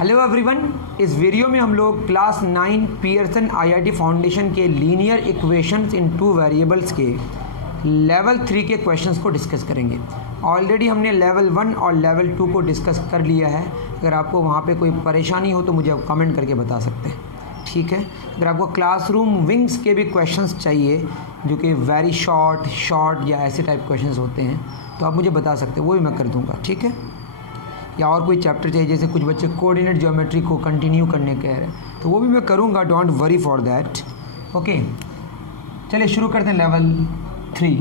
Hello everyone, इस video में हम लोग क्लास 9 पियर्सन आईआईटी फाउंडेशन के लीनियर इक्वेशंस इन टू वेरिएबल्स के लेवल 3 के क्वेश्चंस को डिस्कस करेंगे। ऑलरेडी हमने लेवल 1 और लेवल 2 को डिस्कस कर लिया है। अगर आपको वहाँ पे कोई परेशानी हो तो मुझे आप कमेंट करके बता सकते हैं, ठीक है। अगर आपको क्लासरूम विंग्स के भी क्वेश्चंस चाहिए जो कि वेरी शॉर्ट या ऐसे टाइप क्वेश्चंस होते हैं तो आप मुझे बता सकते हैं, वो भी मैं कर दूँगा, ठीक है। या और कोई चैप्टर चाहिए, जैसे कुछ बच्चे कोऑर्डिनेट ज्योमेट्री को कंटिन्यू करने कह रहे हैं तो वो भी मैं करूँगा, don't worry for that, okay. चलिए शुरू करते हैं लेवल 3।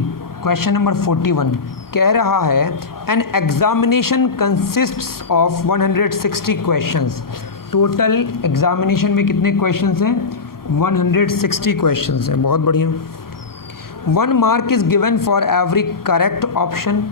क्वेश्चन नंबर 41 कह रहा है an examination consists of 160 questions. Total examination में कितने क्वेश्चंस हैं? 160 क्वेश्चंस हैं, बहुत बढ़िया। 1 mark is given for every correct option.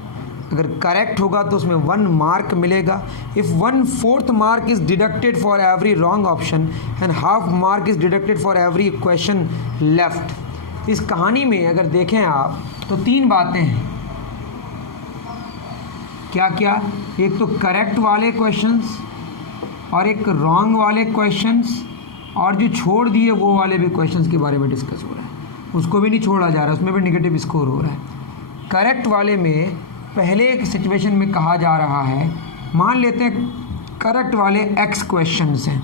अगर करेक्ट होगा तो उसमें 1 मार्क मिलेगा। If 1/4 mark is deducted for every wrong option and half mark is deducted for every question left. इस कहानी में अगर देखें आप तो 3 बातें हैं। क्या क्या? एक तो करेक्ट वाले क्वेश्चंस और एक रॉन्ग वाले क्वेश्चंस, और जो छोड़ दिए वो वाले भी क्वेश्चंस के बारे में डिस्कस हो रहा है। उसको भी नहीं छोड़ा जा रहा, उसमें भी नेगेटिव स्कोर हो रहा है। करेक्ट वाले में पहले एक सिचुएशन में कहा जा रहा है, मान लेते हैं करेक्ट वाले x क्वेश्चंस हैं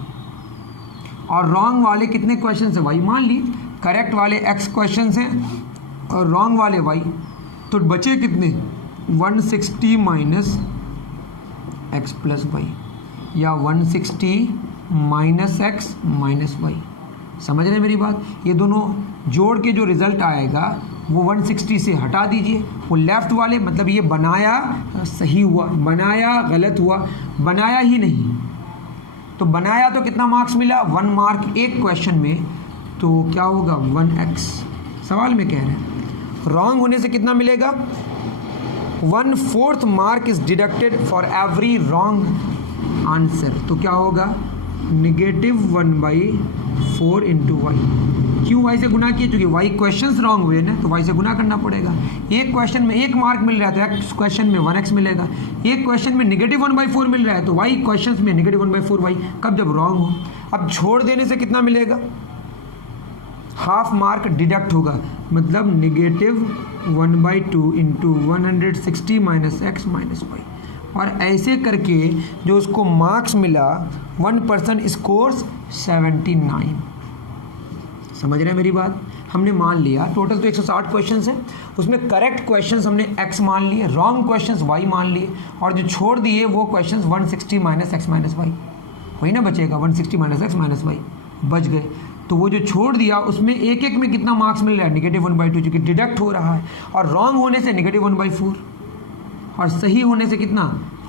और रॉन्ग वाले कितने क्वेश्चंस हैं? y। मान ली करेक्ट वाले x क्वेश्चंस हैं और रॉन्ग वाले y, तो बचे कितने? 160 माइनस x प्लस वाई या 160 माइनस x माइनस वाई। समझ रहे हैं मेरी बात? ये दोनों जोड़ के जो रिज़ल्ट आएगा वो 160 से हटा दीजिए। वो लेफ़्ट वाले मतलब ये बनाया सही हुआ, बनाया गलत हुआ, बनाया ही नहीं। तो बनाया तो कितना मार्क्स मिला? 1 मार्क एक क्वेश्चन में, तो क्या होगा? 1x। सवाल में कह रहे हैं रॉन्ग होने से कितना मिलेगा? 1/4 mark is deducted for every wrong answer. तो क्या होगा? -1/4 इंटू वाई। क्यों वाई से गुना किए? क्योंकि वाई क्वेश्चंस रॉन्ग हुए ना, तो वाई से गुना करना पड़ेगा। एक क्वेश्चन में 1 मार्क मिल रहा है तो एक्स क्वेश्चन में 1x मिलेगा। एक क्वेश्चन में -1/4 मिल रहा है तो वाई क्वेश्चंस में -1/4 वाई। कब? जब रॉन्ग हो। अब छोड़ देने से कितना मिलेगा? हाफ मार्क डिडक्ट होगा, मतलब -1/2 into 160 minus x minus y. और ऐसे करके जो उसको मार्क्स मिला 1% स्कोर्स 79। समझ रहे हैं मेरी बात? हमने मान लिया टोटल तो 160 क्वेश्चंस हैं, उसमें करेक्ट क्वेश्चंस हमने x मान लिए, रॉन्ग क्वेश्चंस y मान लिए, और जो छोड़ दिए वो questions 160 minus x minus y. वही ना बचेगा, 160 माइनस x माइनस वाई बच गए। तो वो जो छोड़ दिया उसमें एक एक में कितना मार्क्स मिल रहा है? -1/2, जो कि डिडक्ट हो रहा है। और रॉन्ग होने से -1/4 और सही होने से कितना?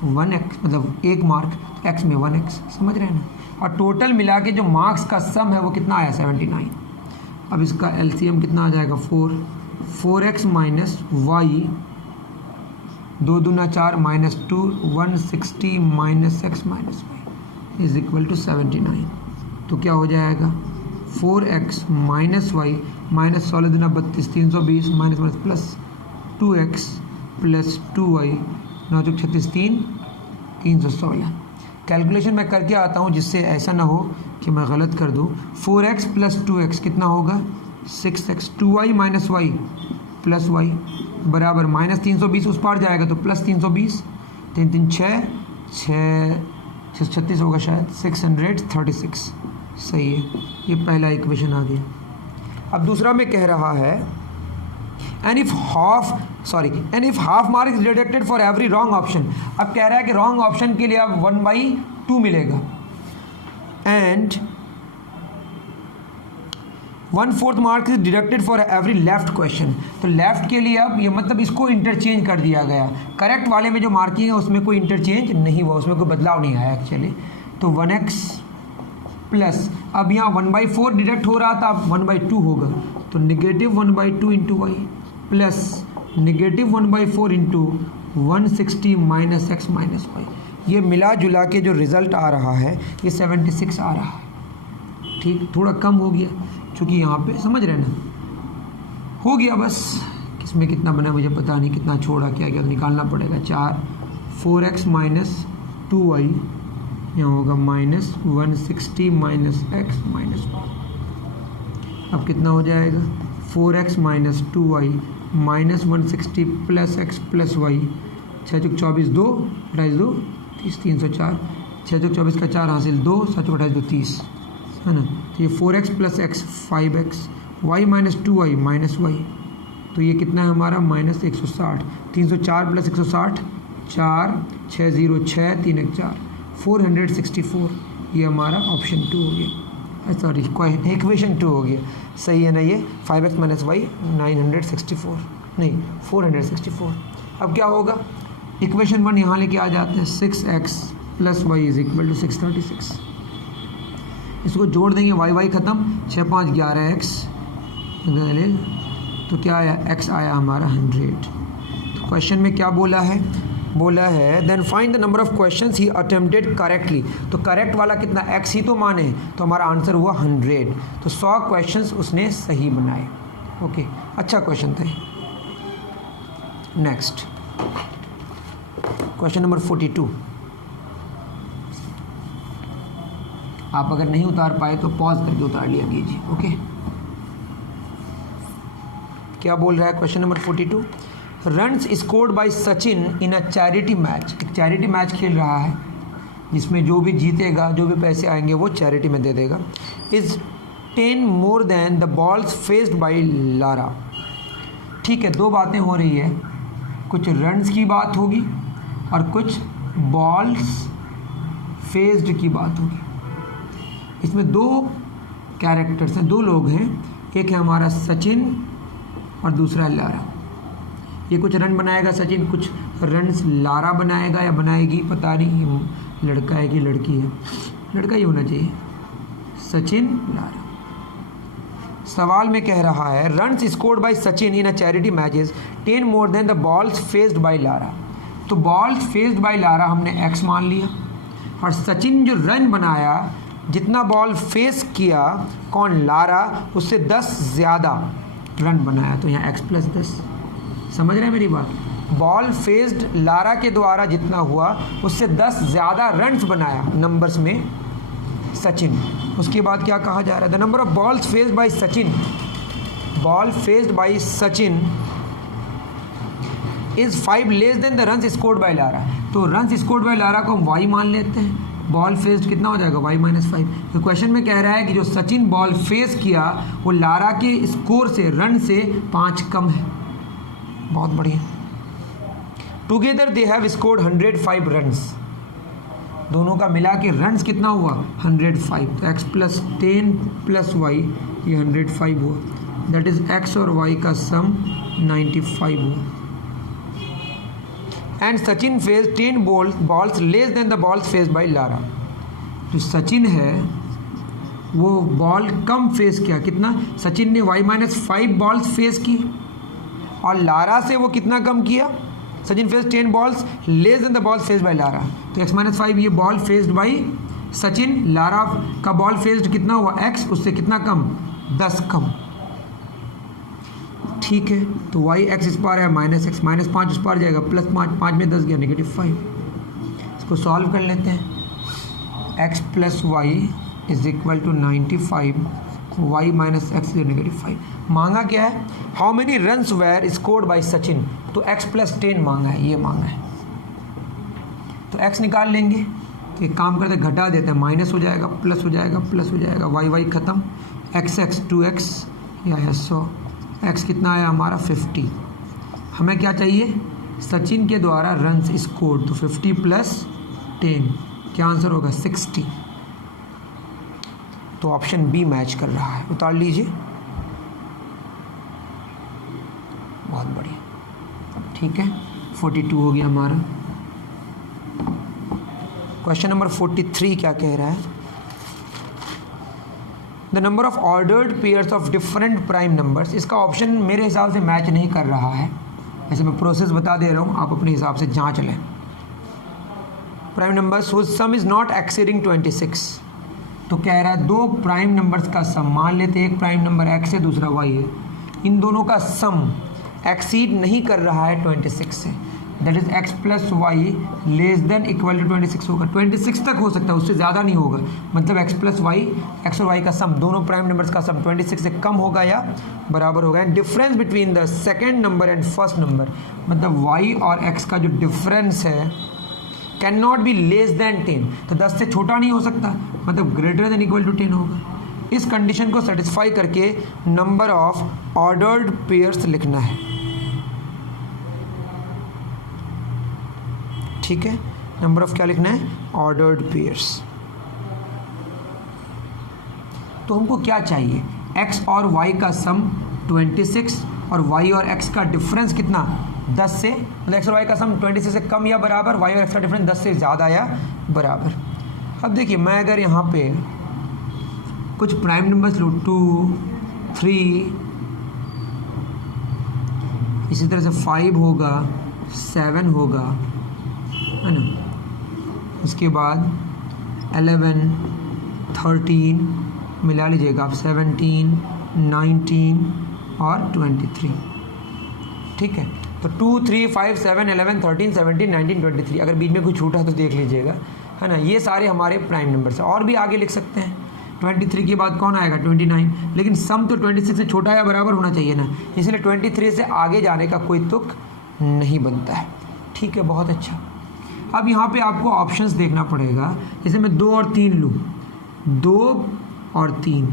1x, मतलब 1 मार्क, x में 1x। समझ रहे हैं ना? और टोटल मिला के जो मार्क्स का सम है वो कितना आया? 79। अब इसका एलसीएम कितना आ जाएगा? 4x माइनस वाई, 2 दूना 4 minus 2, 160 minus x minus y is equal to 79। तो क्या हो जाएगा? 4x माइनस वाई माइनस 16 दूना 32, 320 minus minus plus 2x plus 2y, 9 चौक 36, 316। कैलकुलेशन मैं करके आता हूँ जिससे ऐसा ना हो कि मैं गलत कर दूँ। 4x प्लस 2x कितना होगा? 6x। 2y minus Y plus Y बराबर -320, उस पार जाएगा तो प्लस 320, 3 3 6 36 होगा शायद, 636। सही है, ये पहला इक्वेशन आ गया। अब दूसरा में कह रहा है and if half mark is deducted for every wrong option. अब कह रहा है कि रॉन्ग ऑप्शन के लिए अब 1/2 मिलेगा and 1/4 mark is deducted for every left question. तो लेफ्ट के लिए अब ये मतलब इसको इंटरचेंज कर दिया गया। करेक्ट वाले में जो मार्किंग है उसमें कोई इंटरचेंज नहीं हुआ, उसमें कोई बदलाव नहीं आया एक्चुअली। तो 1x प्लस, अब यहाँ 1/4 डिडक्ट हो रहा था, अब 1/2 होगा, तो -1/2 into y plus -1/4 into 160 minus x minus y. ये मिला जुला के जो रिज़ल्ट आ रहा है ये 76 आ रहा है। ठीक, थोड़ा कम हो गया क्योंकि यहाँ पे समझ रहे ना, हो गया बस। किसमें कितना बना मुझे पता नहीं, कितना छोड़ा क्या क्या निकालना पड़ेगा। 4 4x माइनस 2y यहाँ होगा -160 माइनस एक्स माइनस वाई। अब कितना हो जाएगा 4x minus 2y minus 160 plus x plus y. 6 चौक 24 2 28 2 30 304। 6 चौक 24 का 4 हासिल 2 7 चौक 28 2 30 है ना। तो ये 4x plus x 5x y minus 2y minus y. तो ये कितना है हमारा -160। 304 प्लस 160 4 6 0 6 3 1 4 464। ये हमारा ऑप्शन 2 हो गया, सॉरी इक्वेशन 2 हो गया। सही है ना ये 5x माइनस वाई 964 नहीं 464। अब क्या होगा इक्वेशन 1 यहाँ लेके आ जाते हैं 6x plus y is equal to 636। इसको जोड़ देंगे y ख़त्म 6 5 11x तो क्या आया x आया हमारा 100। तो क्वेश्चन में क्या बोला है then find the number of questions he attempted correctly. तो करेक्ट वाला कितना x ही तो माने, तो हमारा आंसर हुआ 100। तो 100 क्वेश्चंस उसने सही बनाए। ओके अच्छा क्वेश्चन था। Next question number 42। आप अगर नहीं उतार पाए तो पॉज करके उतार लिया कीजिए। ओके क्या बोल रहा है question number 42। Runs scored by Sachin in a charity match. एक चैरिटी मैच खेल रहा है जिसमें जो भी जीतेगा जो भी पैसे आएंगे वो चैरिटी में दे देगा। Is 10 more than the balls faced by Lara. ठीक है, दो बातें हो रही है, कुछ रन्स की बात होगी और कुछ बॉल्स फेस्ड की बात होगी। इसमें दो कैरेक्टर्स हैं, दो लोग हैं, एक है हमारा सचिन और दूसरा लारा। ये कुछ रन बनाएगा सचिन, कुछ रन्स लारा बनाएगा या बनाएगी पता नहीं, लड़का है कि लड़की है, लड़का ही होना चाहिए। सचिन लारा। सवाल में कह रहा है runs scored by Sachin in a charity matches 10 more than the balls faced by Lara. तो बॉल्स फेस्ड बाय लारा हमने x मान लिया और सचिन जो रन बनाया जितना बॉल फेस किया कौन लारा उससे 10 ज़्यादा रन बनाया, तो यहाँ x प्लस 10। समझ रहे हैं मेरी बात। बॉल फेस्ड लारा के द्वारा जितना हुआ उससे 10 ज़्यादा रन्स बनाया नंबर्स में सचिन। उसके बाद क्या कहा जा रहा है the number of balls faced by Sachin, ball faced by Sachin is 5 less than the runs scored by Lara. तो रन्स स्कोर्ड बाय लारा को हम y मान लेते हैं, बॉल फेस्ड कितना हो जाएगा y माइनस 5। तो क्वेश्चन में कह रहा है कि जो सचिन बॉल फेस किया वो लारा के स्कोर से रन से 5 कम है। बहुत बढ़िया। Together they have scored 105 runs. दोनों का मिला के रन्स कितना हुआ 105। तो x प्लस 10 प्लस वाई ये 105 हुआ। दैट इज x और y का सम 95 हुआ। And Sachin face 10 balls less than the balls face by Lara. जो सचिन है वो बॉल कम फेस किया, कितना सचिन ने y माइनस 5 बॉल्स फेस की और लारा से वो कितना कम किया। Sachin face 10 balls less than the balls faced by Lara. तो x माइनस 5 ये ball faced by Sachin, Lara का बॉल फेस्ड कितना हुआ x, उससे कितना कम 10 कम। ठीक है, तो y x इस पार है माइनस एक्स, माइनस 5 इस पार जाएगा प्लस 5, 5 में 10 गया -5। इसको सॉल्व कर लेते हैं। x plus y is equal to 95, y minus x -5। मांगा क्या है how many runs were scored by Sachin, तो x प्लस 10 मांगा है, ये मांगा है। तो x निकाल लेंगे, तो एक काम करते घटा देते हैं, माइनस हो जाएगा प्लस हो जाएगा प्लस हो जाएगा, y ख़त्म, x 2x या 100, x कितना आया हमारा 50। हमें क्या चाहिए सचिन के द्वारा रन्स स्कोर्ड, तो 50 प्लस 10 क्या आंसर होगा 60। तो ऑप्शन बी मैच कर रहा है, उतार लीजिए। बहुत बढ़िया, ठीक है 42 हो गया हमारा। क्वेश्चन नंबर 43 क्या कह रहा है the number of ordered pairs of different prime numbers. इसका ऑप्शन मेरे हिसाब से मैच नहीं कर रहा है, ऐसे मैं प्रोसेस बता दे रहा हूँ, आप अपने हिसाब से जांच लें। Prime numbers whose sum is not exceeding 26। तो कह रहा है दो प्राइम नंबर्स का सम, मान लेते हैं एक प्राइम नंबर x है दूसरा y है, इन दोनों का सम एक्सीड नहीं कर रहा है 26 से। That is x plus y less than equal to 26 होगा। 26 तक हो सकता है, उससे ज़्यादा नहीं होगा। मतलब x प्लस वाई, एक्स और वाई का सम, दोनों प्राइम नंबर्स का सम 26 से कम होगा या बराबर होगा। And difference between the second number and first number, मतलब y और x का जो डिफरेंस है can not be less than 10, तो 10 से छोटा नहीं हो सकता, मतलब ग्रेटर देन इक्वल टू 10 होगा। इस कंडीशन को सेटिस्फाई करके नंबर ऑफ ऑर्डर्ड पेयर्स लिखना है, ठीक है। नंबर ऑफ क्या लिखना है? Ordered pairs. तो हमको क्या चाहिए? x और y का सम 26 और y और x का डिफरेंस कितना? 10 से, मतलब x और y का सम 26 से कम या बराबर, y और x का डिफरेंस 10 से ज़्यादा या बराबर। अब देखिए, मैं अगर यहाँ पे कुछ प्राइम नंबर्स लूँ 2, 3, इसी तरह से 5 होगा, 7 होगा, है ना, इसके बाद 11, 13, मिला लीजिएगा आप 17, 19 और 23, ठीक है। तो 2, 3, 5, 7, 11, 13, 17, 19, 23, अगर बीच में कोई छूटा है तो देख लीजिएगा, है ना। ये सारे हमारे प्राइम नंबर्स हैं। और भी आगे लिख सकते हैं। 23 के बाद कौन आएगा? 29, लेकिन सम तो 26 से छोटा या बराबर होना चाहिए ना, इसलिए 23 से आगे जाने का कोई तुक नहीं बनता है, ठीक है। बहुत अच्छा। अब यहाँ पे आपको ऑप्शंस देखना पड़ेगा। जैसे मैं 2 और 3 लूँ, 2 और 3,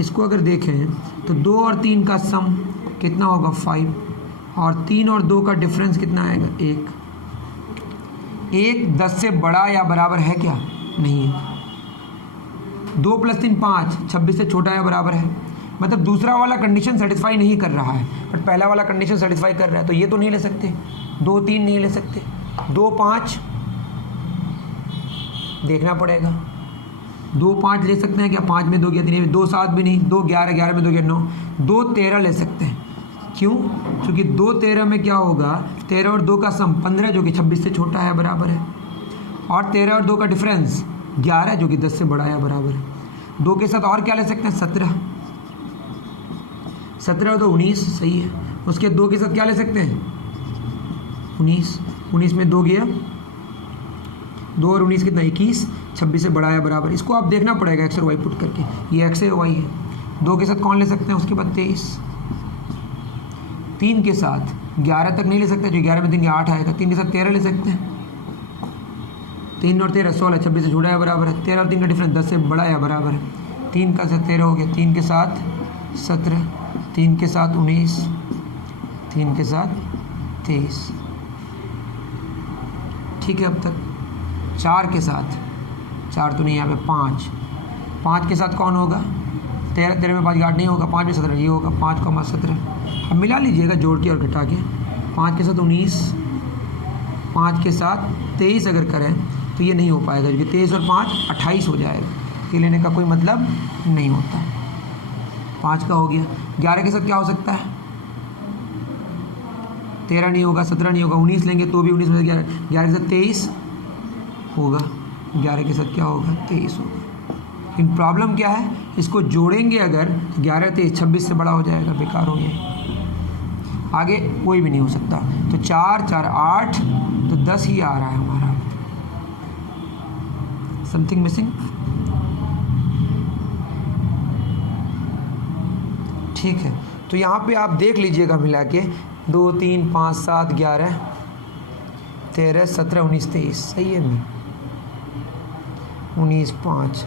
इसको अगर देखें तो 2 और 3 का सम कितना होगा? 5, और 3 और 2 का डिफरेंस कितना आएगा? 1 10 से बड़ा या बराबर है क्या? नहीं है। 2 + 3 5, 26 से छोटा या बराबर है। मतलब दूसरा वाला कंडीशन सेटिस्फाई नहीं कर रहा है, बट पहला वाला कंडीशन सेटिस्फाई कर रहा है, तो ये तो नहीं ले सकते। 2 3 नहीं ले सकते। 2 5 देखना पड़ेगा। 2 5 ले सकते हैं क्या? 5 में 2 गया 3 में, 2 7 भी नहीं, 2 11, 11 में 2 गया 9, 2 13 ले सकते हैं। क्यों? क्योंकि 2 13 में क्या होगा? 13 और 2 का सम 15 जो कि 26 से छोटा है, बराबर है, और 13 और 2 का डिफरेंस 11 जो कि 10 से बड़ा है, बराबर है। 2 के साथ और क्या ले सकते हैं? 17, 17 और 2 19, सही है। उसके 2 के साथ क्या ले सकते हैं? 19, 19 में 2 गया, 2 और 19 कितना? 21, 26 से बड़ा है, बराबर। इसको आप देखना पड़ेगा एक्स और वाई पुट करके, ये एक्स है वाई है। 2 के साथ कौन ले सकते हैं? उसके बाद 23, 3 के साथ 11 तक नहीं ले सकते, जो 11 में 3 8 आएगा। 3 के साथ 13 ले सकते हैं, 3 और 13 16, 26 से छोटा है, बराबर है। 13 और 3 का डिफरेंस 10 से बड़ा है, बराबर है। 3 का साथ 13 हो गया, 3 के साथ 17, 3 के साथ 19, 3 के साथ 23, ठीक है। अब तक 4 के साथ, 4 तो नहीं, यहाँ पे 5, 5 के साथ कौन होगा? 13, 13 में 5 8 नहीं होगा, 5 में 17 ये होगा, 5, 17। अब मिला लीजिएगा जोड़ के और घटा के। 5 के साथ 19, 5 के साथ 23 अगर करें तो ये नहीं हो पाएगा, क्योंकि 23 और 5 28 हो जाएगा, ये लेने का कोई मतलब नहीं होता। 5 का हो गया। 11 के साथ क्या हो सकता है? 13 नहीं होगा, 17 नहीं होगा, 19 लेंगे तो भी 19 में 11, 11 के साथ 23 होगा, 11 के साथ क्या होगा? 23 होगा। लेकिन प्रॉब्लम क्या है? इसको जोड़ेंगे अगर 11 23 26 से बड़ा हो जाएगा, बेकार हो गया, आगे कोई भी नहीं हो सकता। तो 4 4 8, तो 10 ही आ रहा है हमारा। समथिंग मिसिंग, ठीक है। तो यहाँ पे आप देख लीजिएगा मिला के 2 3 5 7 11 13 17 19 23, सही है नहीं? 19 5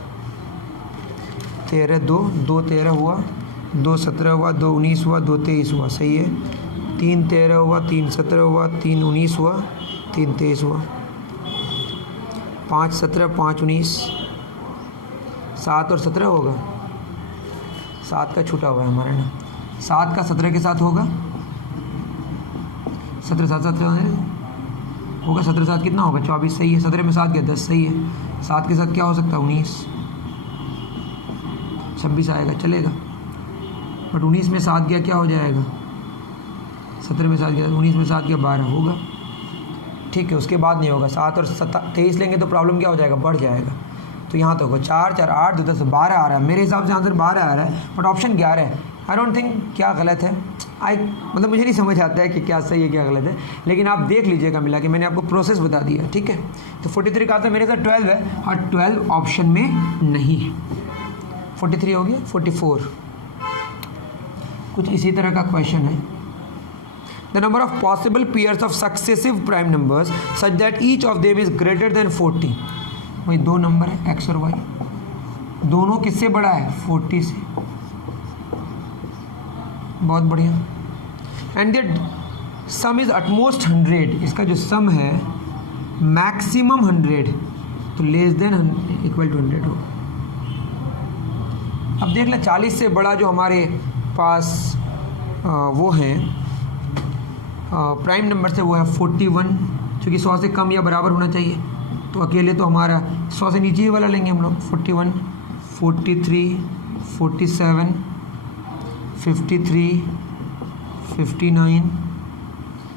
13 2 2 13 हुआ, 2 17 हुआ, 2 19 हुआ, 2 23 हुआ, सही है। 3 13 हुआ, 3 17 हुआ, 3 19 हुआ, 3 23 हुआ, 5 17 5 19, 7 और 17 होगा, 7 का छूटा हुआ है हमारा ना, 7 का 17 के साथ होगा, 17 7 7 होगा, 17 7 कितना होगा? 24, सही है। 17 में 7 गया 10, सही है। 7 के साथ क्या हो सकता है? 19, 26 आएगा, चलेगा। बट 19 में 7 गया क्या हो जाएगा? 17 में 7 गया, 19 में 7 गया 12 होगा, ठीक है। उसके बाद नहीं होगा। 7 और 23 लेंगे तो प्रॉब्लम क्या हो जाएगा? बढ़ जाएगा। तो यहाँ तो होगा 4 4 8 2 10 12 आ रहा है, मेरे हिसाब से आंसर 12 आ रहा है, बट ऑप्शन 11 है। आई डोंट थिंक क्या गलत है, मतलब मुझे नहीं समझ आता है कि क्या सही है क्या गलत है, लेकिन आप देख लीजिएगा मिला के, मैंने आपको प्रोसेस बता दिया, ठीक है। तो 43 का आता है मेरे साथ 12 है और 12 ऑप्शन में नहीं है। 43 हो गया। 44 कुछ इसी तरह का क्वेश्चन है। The number of possible pairs of successive prime numbers such that each of them is greater than 40। वही दो नंबर है एक्स और वाई, दोनों किससे बड़ा है? 40 से। बहुत बढ़िया। And that some is utmost 100, इसका जो सम है मैक्सिमम 100, तो लेस देन इक्वल टू 100 होगा। अब देख ले 40 से बड़ा जो हमारे पास वो हैं प्राइम नंबर से, वो है 41, क्योंकि 100 से कम या बराबर होना चाहिए, तो अकेले तो हमारा 100 से नीचे ही वाला लेंगे हम लोग। 41, 43, 47, 53, 59,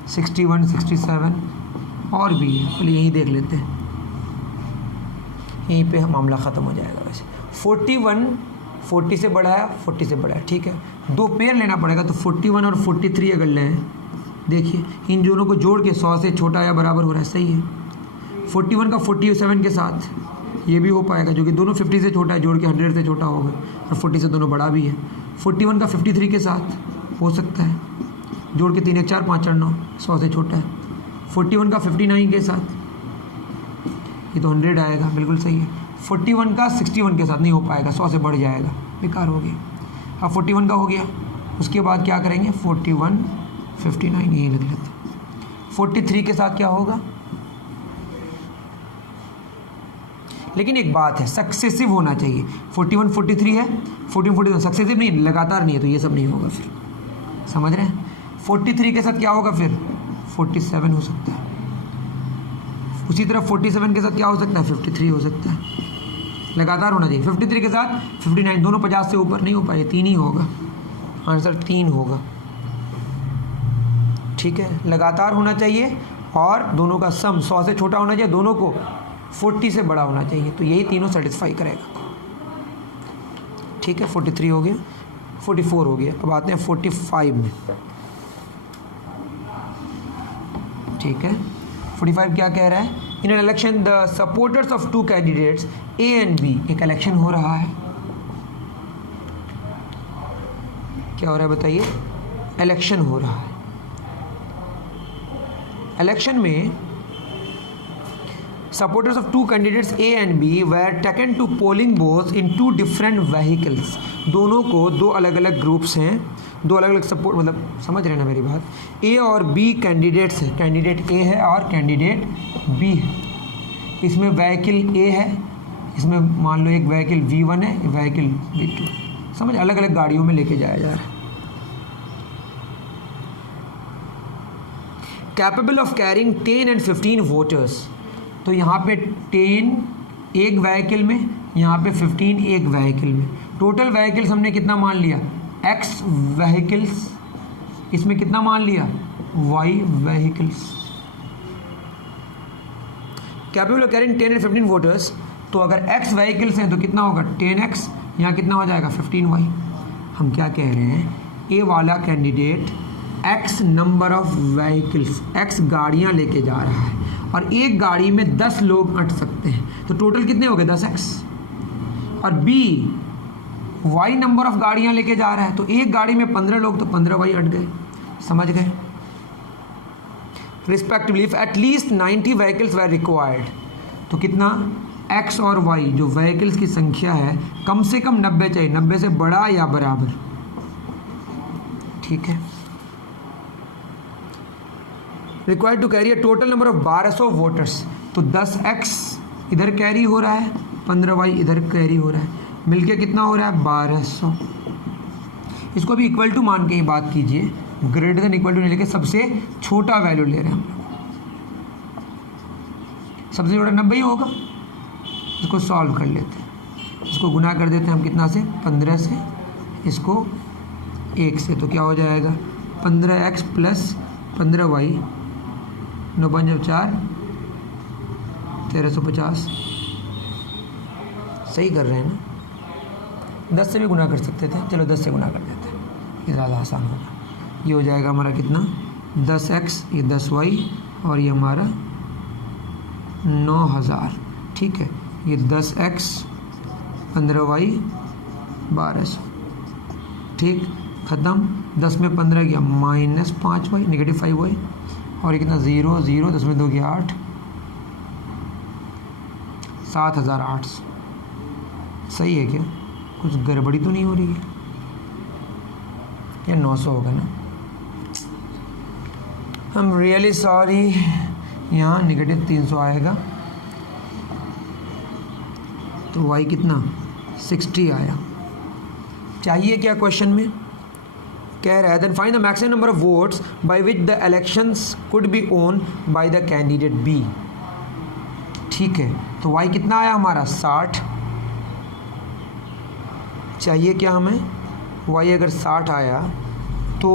61, 67 और भी है, चलिए यहीं देख लेते हैं, यहीं पे मामला ख़त्म हो जाएगा। वैसे 41 40 से बड़ा है, 40 से बड़ा है, ठीक है। दो पेयर लेना पड़ेगा, तो 41 और 43 अगर लें, देखिए इन दोनों को जोड़ के 100 से छोटा या बराबर हो रहा है, सही है। 41 का 47 के साथ ये भी हो पाएगा, जो कि दोनों 50 से छोटा है, जोड़ के 100 से छोटा होगा, और 40 से दोनों बड़ा भी है। 41 का 53 के साथ हो सकता है, जोड़ के 3 1 4 5 4 9, 100 से छोटा है। 41 का 59 के साथ, ये तो 100 आएगा, बिल्कुल सही है। 41 का 61 के साथ नहीं हो पाएगा, 100 से बढ़ जाएगा, बेकार हो गया। अब 41 का हो गया, उसके बाद क्या करेंगे? 41 59 यही लिख लेते। 43 के साथ क्या होगा? लेकिन एक बात है, सक्सेसिव होना चाहिए। 41 43 है, 14 42 सक्सेसिव नहीं, लगातार नहीं है, तो ये सब नहीं होगा फिर, समझ रहे हैं। 43 के साथ क्या होगा फिर? 47 हो सकता है। उसी तरह 47 के साथ क्या हो सकता है? 53 हो सकता है। लगातार होना चाहिए। 53 के साथ 59, दोनों 50 से ऊपर नहीं हो पाए, 3 ही होगा, आंसर 3 होगा, ठीक है। लगातार होना चाहिए और दोनों का सम 100 से छोटा होना चाहिए, दोनों को 40 से बड़ा होना चाहिए, तो यही तीनों सेटिस्फाई करेगा, ठीक है। 43 हो गया, 44 हो गया। अब आते हैं 45 में, ठीक है। 45 क्या कह रहा है? In an election the supporters of two candidates A and B, एक इलेक्शन हो रहा है, क्या हो रहा है बताइए? इलेक्शन हो रहा है। इलेक्शन में supporters of two candidates A and B were taken to polling booths in 2 different vehicles. दोनों को दो अलग अलग ग्रुप्स हैं, दो अलग अलग सपोर्ट, मतलब समझ रहे हैं ना मेरी बात। ए और बी कैंडिडेट्स है, कैंडिडेट ए है और कैंडिडेट बी है। इसमें व्हीकल ए है, इसमें मान लो एक व्हीकल V1 है, व्हीकल V2, समझ, अलग अलग गाड़ियों में लेके जाया जा रहा है। Capable of carrying 10 and 15 voters, तो यहाँ पे 10 एक व्हीकल में, यहाँ पे 15 एक व्हीकल में। टोटल व्हीकल्स हमने कितना मान लिया? X व्हीकल्स, इसमें कितना मान लिया? Y vehicles. Capable of carrying 10 and 15 voters, तो अगर X व्हीकल्स हैं तो कितना होगा? 10X, यहाँ कितना हो जाएगा? 15Y। हम क्या कह रहे हैं? ए वाला candidate X number of vehicles, X गाड़ियाँ लेके जा रहा है और एक गाड़ी में 10 लोग अट सकते हैं, तो टोटल कितने हो गए? 10X। और B Y नंबर ऑफ गाड़ियाँ लेके जा रहा है, तो एक गाड़ी में 15 लोग, तो 15Y अट गए, समझ गए। Respectively if at least 90 vehicles were required, तो कितना? X और Y जो व्हीकल्स की संख्या है कम से कम 90 चाहिए, 90 से बड़ा या बराबर, ठीक है। Required to carry a total number of 1200 voters, तो 10X इधर कैरी हो रहा है, 15Y इधर कैरी हो रहा है, मिलके कितना हो रहा है? 1200। इसको भी इक्वल टू मान के ही बात कीजिए, ग्रेटर देन इक्वल टू नहीं लेके सबसे छोटा वैल्यू ले रहे हैं हम लोग, सबसे छोटा 90 ही होगा। इसको सॉल्व कर लेते हैं, इसको गुना कर देते हैं हम कितना से? 15 से, इसको 1 से, तो क्या हो जाएगा? 15X plus 15Y, 9 5 4 1350। सही कर रहे हैं ना? 10 से भी गुना कर सकते थे, चलो 10 से गुना कर देते हैं। ये ज़्यादा आसान होगा। ये हो जाएगा हमारा कितना 10x, ये 10y और ये हमारा 9000। ठीक है, ये 10x 15y 1200। ठीक, ख़त्म। 10 में 15 गया -5y -5y और ये कितना 0 0 10 में 2 गया 8 7800। सही है क्या? कुछ गड़बड़ी तो नहीं हो रही है? ये 900 होगा ना? आई एम रियली सॉरी, यहाँ -300 आएगा तो y कितना 60 आया। चाहिए क्या क्वेश्चन में? कह रहा है then find the maximum number of votes by which the elections could be won by the candidate B. ठीक है, तो y कितना आया हमारा 60। चाहिए क्या हमें? y अगर 60 आया तो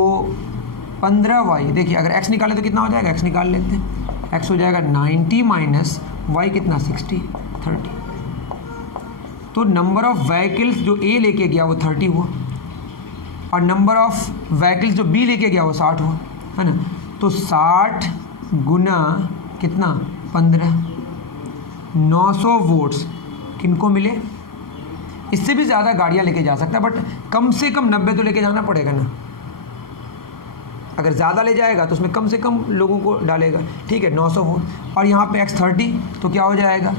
15y, देखिए अगर x निकाले तो कितना हो जाएगा, x निकाल लेते हैं। x हो जाएगा 90 माइनस y कितना 60 30। तो नंबर ऑफ व्हीकल्स जो a लेके गया वो 30 हुआ और नंबर ऑफ व्हीकल्स जो b लेके गया वो 60 हुआ, है ना? तो 60 गुना कितना 15, 900 वोट्स किनको मिले? इससे भी ज़्यादा गाड़ियाँ लेके जा सकता है बट कम से कम 90 तो लेके जाना पड़ेगा ना। अगर ज़्यादा ले जाएगा तो उसमें कम से कम लोगों को डालेगा। ठीक है, 900 वोट और यहाँ पे x 30 तो क्या हो जाएगा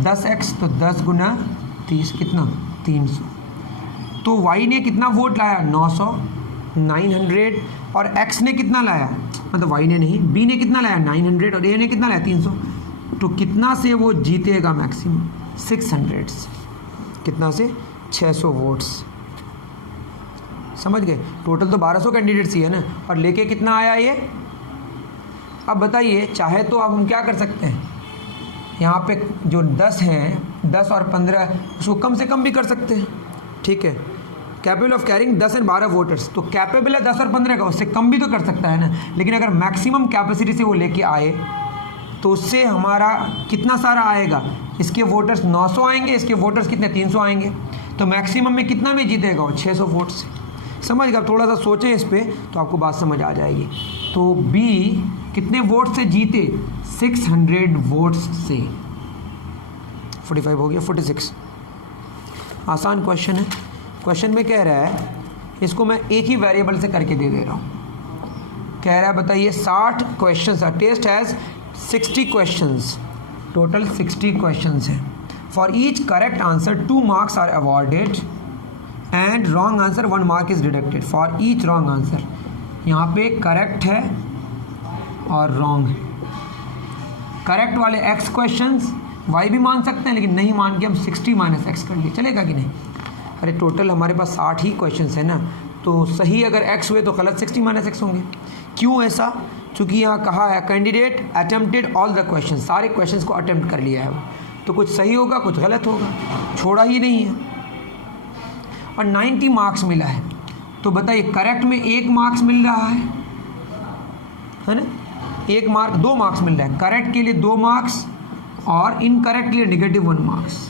10x, तो 10 गुना 30 कितना 300। तो y ने कितना वोट लाया 900 900 और x ने कितना लाया, मतलब y ने नहीं b ने कितना लाया 900 और a ने कितना लाया 300। तो कितना से वो जीतेगा मैक्सिमम 600 से। कितना से 600 वोट्स। समझ गए? टोटल तो 1200 कैंडिडेट्स ही है ना, और लेके कितना आया ये? अब बताइए, चाहे तो अब हम क्या कर सकते हैं, यहाँ पे जो 10 हैं 10 और 15 उसको कम से कम भी कर सकते हैं। ठीक है, capable of carrying 10 and 12 voters, तो कैपेबल है 10 और 15 का, उससे कम भी तो कर सकता है ना। लेकिन अगर मैक्सिमम कैपेसिटी से वो लेके आए तो उससे हमारा कितना सारा आएगा, इसके वोटर्स 900 आएंगे, इसके वोटर्स कितने 300 आएंगे, तो मैक्सिमम में कितना में जीतेगा वो 600 वोट से। समझ गए? थोड़ा सा सोचें इस पर तो आपको बात समझ आ जाएगी। तो बी कितने वोट से जीते 600 वोट्स से। 45 हो गया 46। आसान क्वेश्चन है। क्वेश्चन में कह रहा है, इसको मैं एक ही वेरिएबल से करके दे रहा हूँ। कह रहा है बताइए 60 क्वेश्चन है, test has 60 questions, total 60 questions हैं। For each correct answer 2 marks are awarded and wrong answer 1 mark is deducted for each wrong answer. यहाँ पे करेक्ट है और रॉन्ग है। करेक्ट वाले x क्वेश्चंस y भी मान सकते हैं, लेकिन नहीं मान के हम 60 माइनस एक्स कर लिए, चलेगा कि नहीं? अरे टोटल हमारे पास 60 ही क्वेश्चंस है ना, तो सही अगर x हुए तो गलत 60 माइनस एक्स होंगे। क्यों ऐसा? क्योंकि यहाँ कहा है candidate attempted all the question, सारे क्वेश्चंस को अटेम्प्ट कर लिया है वो, तो कुछ सही होगा कुछ गलत होगा, छोड़ा ही नहीं है। और 90 मार्क्स मिला है, तो बताइए करेक्ट में 1 मार्क्स मिल रहा है ना, 1 मार्क 2 मार्क्स मिल रहा है, करेक्ट के लिए 2 मार्क्स और इनकरेक्ट के लिए -1 मार्क्स।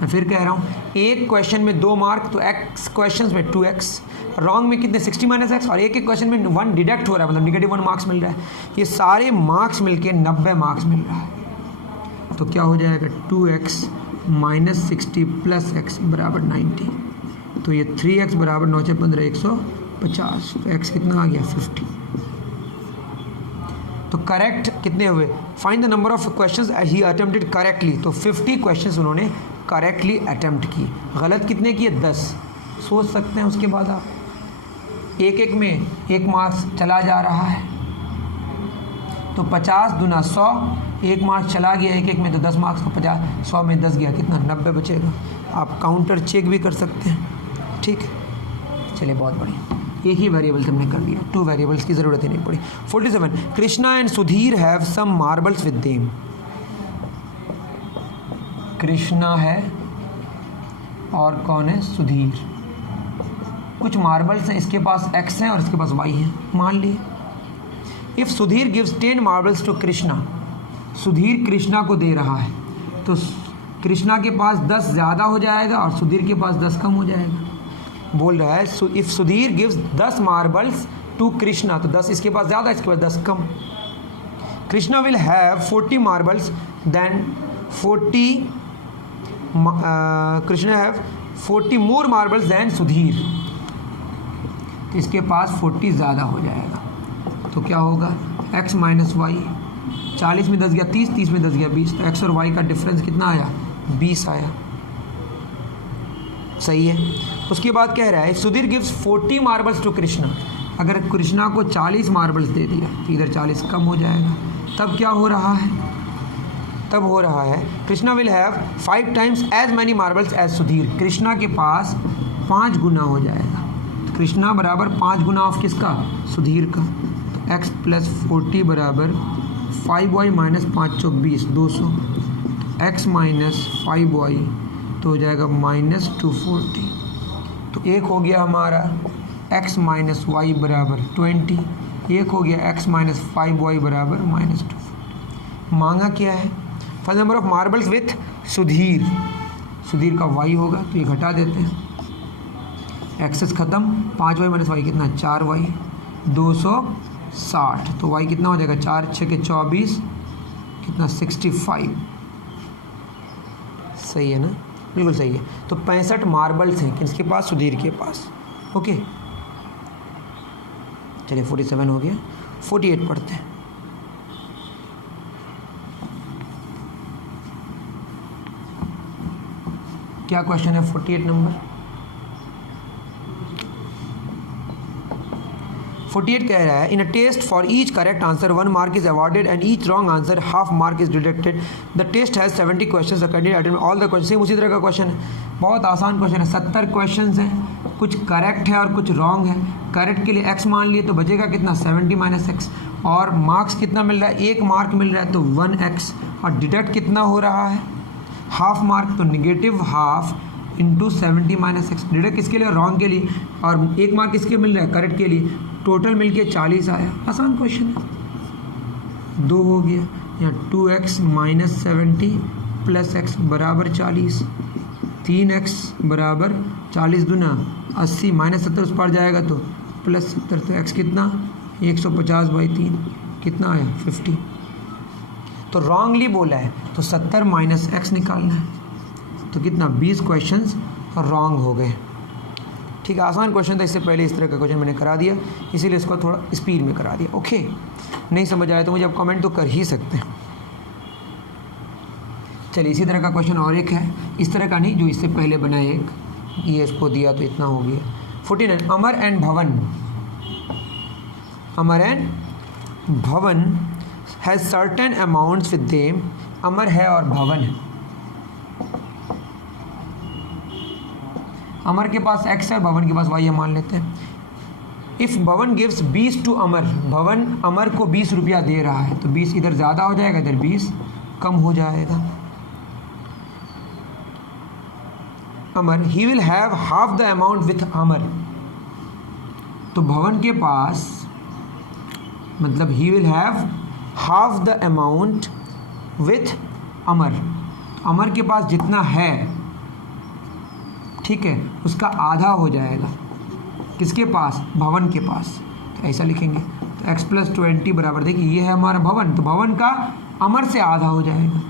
मैं फिर कह रहा हूँ, एक क्वेश्चन में 2 मार्क तो x क्वेश्चन में 2x, रॉन्ग में कितने 60 माइनस एक्स, और एक क्वेश्चन में 1 डिडक्ट हो रहा है, मतलब -1 मार्क्स मिल रहा है। ये सारे मार्क्स मिलके 90 मार्क्स मिल रहा है। तो क्या हो जाएगा 2x माइनस 60 प्लस x बराबर 90। तो ये 3x बराबर 9 से 15 150। तो x कितना आ गया 50। तो करेक्ट कितने हुए? Find the number of questions he attempted correctly. तो 50 क्वेश्चंस उन्होंने करेक्टली अटेम्प्ट किए। गलत कितने किए? 10। सोच सकते हैं उसके बाद आप एक में 1 मार्क्स चला जा रहा है, तो 50 दूना 100, 1 मार्क्स चला गया एक में, तो 10 मार्क्स को 50 100 में 10 गया, कितना 90 बचेगा। आप काउंटर चेक भी कर सकते हैं। ठीक है, चलिए बहुत बढ़िया, एक ही वेरिएबल से हमने कर दिया, 2 वेरिएबल्स की ज़रूरत ही नहीं पड़ी। 47 Krishna and Sudhir have some marbles with them. Krishna है और कौन है? सुधीर। कुछ मार्बल्स हैं, इसके पास x हैं और इसके पास y है, मान लिए। If Sudhir gives 10 marbles to Krishna, Sudhir Krishna को दे रहा है, तो कृष्णा के पास 10 ज़्यादा हो जाएगा और सुधीर के पास 10 कम हो जाएगा। बोल रहा है if Sudhir gives 10 marbles to Krishna, तो 10 इसके पास ज़्यादा, इसके पास 10 कम। Krishna will have 40 marbles than 40 Krishna have 40 more marbles than Sudhir, तो इसके पास 40 ज़्यादा हो जाएगा। तो क्या होगा, x माइनस वाई, 40 में 10 गया 30, 30 में 10 गया 20, तो x और y का डिफरेंस कितना आया, 20 आया। सही है। उसके बाद कह रहा है Sudhir gives 40 marbles to Krishna, अगर कृष्णा को 40 मार्बल्स दे दिया तो इधर 40 कम हो जाएगा। तब क्या हो रहा है, तब हो रहा है Krishna will have 5 times as many marbles as Sudhir, Krishna के पास 5 गुना हो जाएगा। तो कृष्णा बराबर 5 गुना ऑफ किसका, सुधीर का। तो x प्लस 40 बराबर 5y माइनस 5 चौक 20, 200, x माइनस 5y तो हो जाएगा माइनस 240। तो एक हो गया हमारा x माइनस वाई बराबर 20, एक हो गया x माइनस 5y बराबर माइनस 240। मांगा क्या है, find number of marbles with Sudhir, Sudhir का y होगा तो ये घटा देते हैं, एक्सेस ख़त्म, 5y माइनस वाई कितना 4y, 260, तो y कितना हो जाएगा 4 6 के 24, कितना 65। सही है ना, बिल्कुल सही है। तो 65 मार्बल्स हैं किसके पास, सुधीर के पास। ओके चलिए 47 हो गया, 48 पढ़ते हैं। क्या क्वेश्चन है 48 नंबर, 48 कह रहा है in a test for each correct answer 1 mark is awarded and each wrong answer half mark is deducted. The test has 70 question, the candidate attend all the question. Same उसी तरह का question है, बहुत आसान question है। 70 question हैं, कुछ correct है और कुछ रॉन्ग है। करेक्ट के लिए x मान लिए तो बचेगा कितना 70 माइनस एक्स, और मार्क्स कितना मिल रहा है, 1 मार्क मिल रहा है तो 1x, और डिडक्ट कितना हो रहा है हाफ मार्क, तो negative half into 70 minus x. Deduct किसके लिए, रॉन्ग के लिए, और 1 मार्क किसके मिल रहा है, करेक्ट के लिए। टोटल मिलके 40 आया, आसान क्वेश्चन है। 2 हो गया, यहाँ 2x माइनस 70 प्लस एक्स बराबर 40, 3x बराबर 40 दूना 80 माइनस 70 उस पर जाएगा तो प्लस 70, तो x कितना 150/3 कितना आया 50। तो रॉन्गली बोला है तो 70 माइनस x निकालना है, तो कितना 20 क्वेश्चंस रॉन्ग हो गए। ठीक है, आसान क्वेश्चन था, इससे पहले इस तरह का क्वेश्चन मैंने करा दिया, इसीलिए इसको थोड़ा स्पीड में करा दिया। ओके, नहीं समझ आया तो मुझे आप कमेंट तो कर ही सकते हैं। चलिए इसी तरह का क्वेश्चन और एक है, इस तरह का नहीं जो इससे पहले बना एक, ये इसको दिया तो इतना हो गया। 49 Amar and Bhavan, Amar and Bhavan has certain amounts with them, Amar है और भवन है। अमर के पास x है और भवन के पास y है, मान लेते हैं। इफ़ भवन गिव्स 20 टू अमर, भवन अमर को 20 रुपया दे रहा है, तो 20 इधर ज़्यादा हो जाएगा, इधर 20 कम हो जाएगा। Amar he will have half the amount with Amar, तो भवन के पास मतलब he will have half the amount with Amar, तो अमर के पास जितना है, ठीक है, उसका आधा हो जाएगा किसके पास, भवन के पास। तो ऐसा लिखेंगे, तो x प्लस 20 बराबर, देखिए ये है हमारा भवन, तो भवन का अमर से आधा हो जाएगा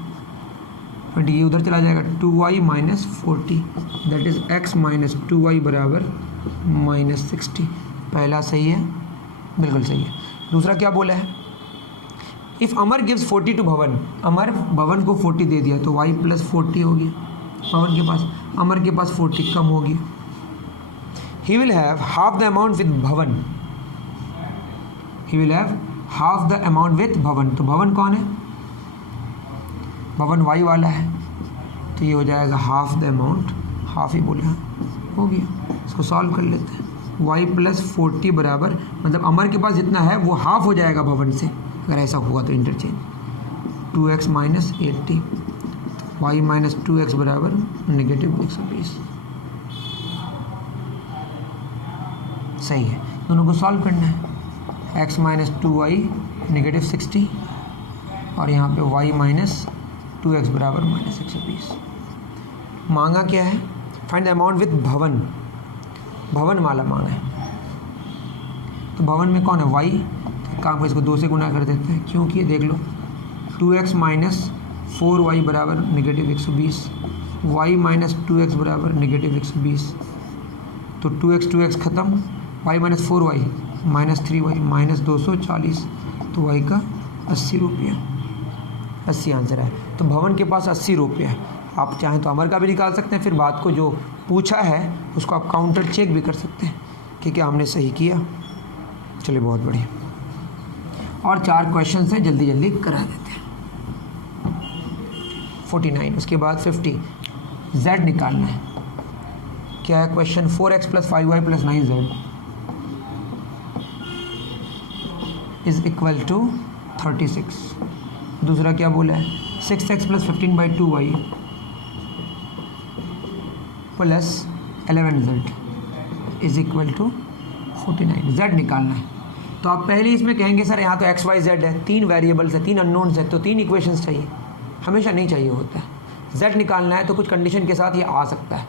20, ये उधर चला जाएगा 2y minus 40, that is x minus 2y बराबर माइनस 60। पहला सही है, बिल्कुल सही है। दूसरा क्या बोला है, इफ़ अमर गिव्स 40 टू भवन, अमर भवन को 40 दे दिया तो y प्लस 40 हो गया भवन के पास, अमर के पास 40 कम हो गया। He will have half the amount with Bhavan, he will have half the amount with Bhavan, तो भवन कौन है, भवन y वाला है, तो ये हो जाएगा हाफ द अमाउंट, हाफ ही बोला हो गया। इसको सॉल्व कर लेते हैं, y प्लस 40 बराबर, मतलब अमर के पास जितना है वो हाफ हो जाएगा भवन से, अगर ऐसा हुआ तो interchange, 2x minus 80, y minus 2x बराबर नेगेटिव 120। सही है, दोनों को सॉल्व करना है, x माइनस 2y नेगेटिव 60 और यहाँ पे y माइनस 2x बराबर माइनस 120। मांगा क्या है, फाइंड द अमाउंट विथ भवन, भवन माला मांगा है, तो भवन में कौन है y, तो काम को इसको 2 से गुना कर देते हैं, क्योंकि ये देख लो 2x माइनस 4y बराबर नेगेटिव 120, y माइनस 2x बराबर नेगेटिव 120, तो 2x ख़त्म, y minus 4y minus 3y minus 240, तो y का 80 रुपया, 80 आंसर है। तो भवन के पास 80 रुपये है। आप चाहें तो अमर का भी निकाल सकते हैं, फिर बात को जो पूछा है उसको आप काउंटर चेक भी कर सकते हैं कि क्या हमने सही किया। चलिए बहुत बढ़िया, और 4 क्वेश्चन हैं, जल्दी जल्दी करा देते हैं। 49, उसके बाद 50, z निकालना है। क्या है question, 4x plus 5y plus 9z is equal to 36। दूसरा क्या बोला है, 6x plus 15/2y plus 11z is equal to 49। z निकालना है। तो आप पहले इसमें कहेंगे सर यहाँ तो x y z है, 3 वेरिएबल्स है, 3 अननोन्स है, तो 3 इक्वेशंस चाहिए, हमेशा नहीं चाहिए होता है। z निकालना है तो कुछ कंडीशन के साथ ये आ सकता है,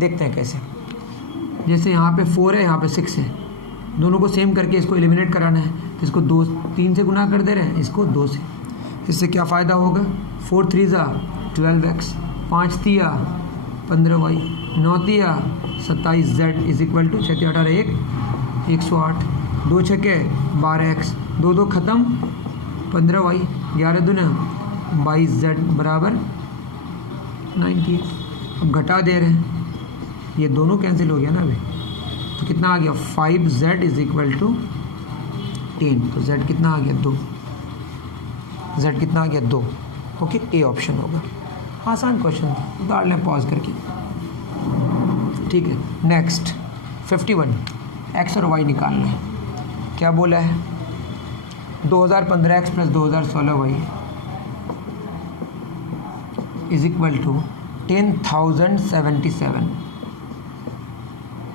देखते हैं कैसे। जैसे यहाँ पे 4 है, यहाँ पे 6 है, दोनों को सेम करके इसको एलिमिनेट कराना है, तो इसको 3 से गुना कर दे रहे हैं, इसको 2 से। इससे क्या फ़ायदा होगा, 4 3 12x, 5 3 15y, 9 3 27z is equal to 6 18 108, 2 6 12x, 2 2 ख़त्म, 15y, 11 2 22z बराबर 98। अब घटा दे रहे हैं, ये दोनों कैंसिल हो गया ना अभी, तो कितना आ गया 5z इज इक्वल टू 10, तो z कितना आ गया 2, z कितना आ गया 2। ओके, ए ऑप्शन होगा। आसान क्वेश्चन उतार लें पॉज करके, ठीक है। नेक्स्ट 51, x और y निकालना है। क्या बोला है, 2015x plus 2016y is equal to 10,077